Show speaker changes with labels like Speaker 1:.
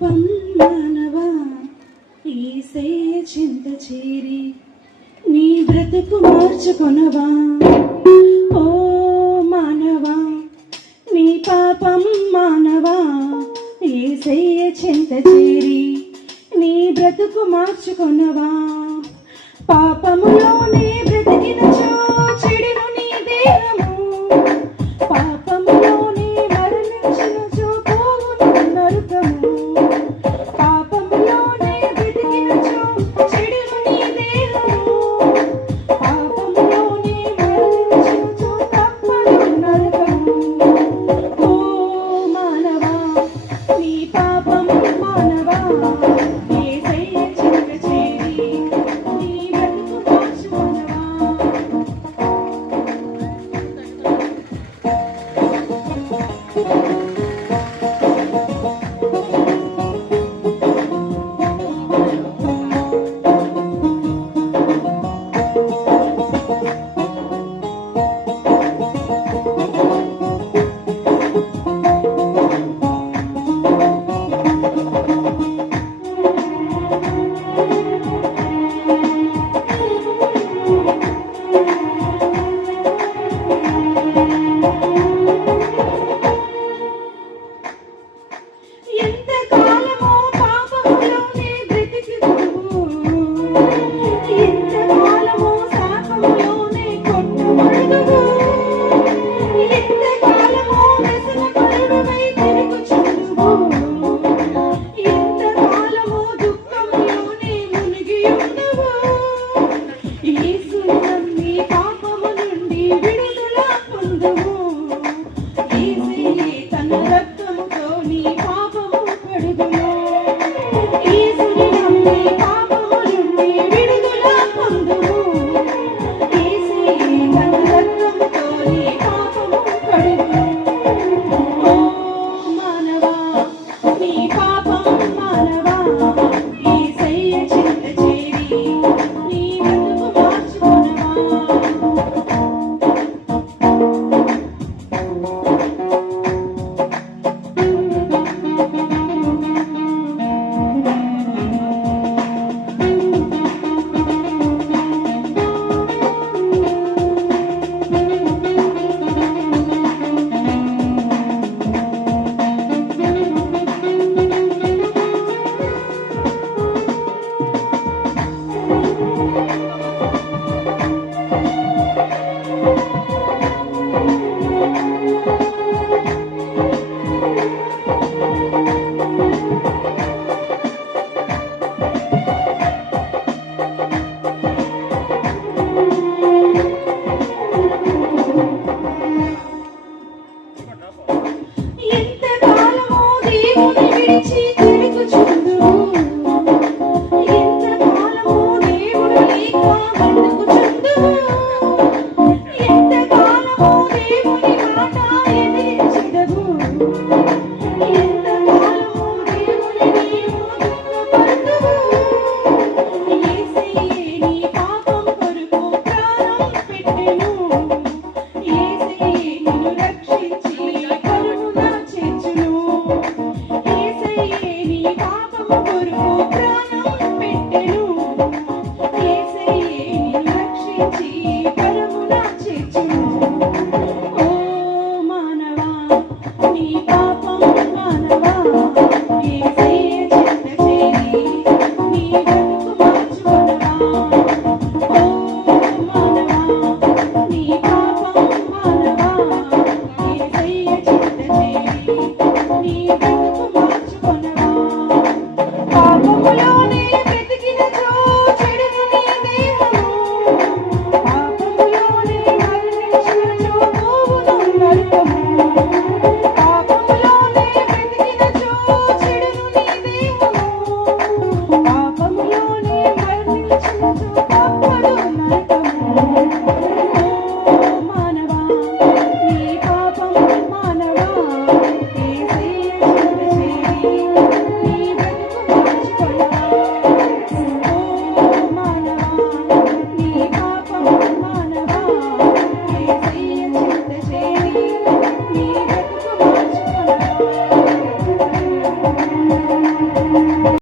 Speaker 1: పొందనవా? ఈసే చింత చేరి నీ బ్రతుకు మార్చుకొనవా? ఓ మానవా నీ పాపం మానవా? ఏసయ్య చింత చేరి నీ బ్రతుకు మార్చుకొనవా? పాపములోనే బ్రతికినచో por você.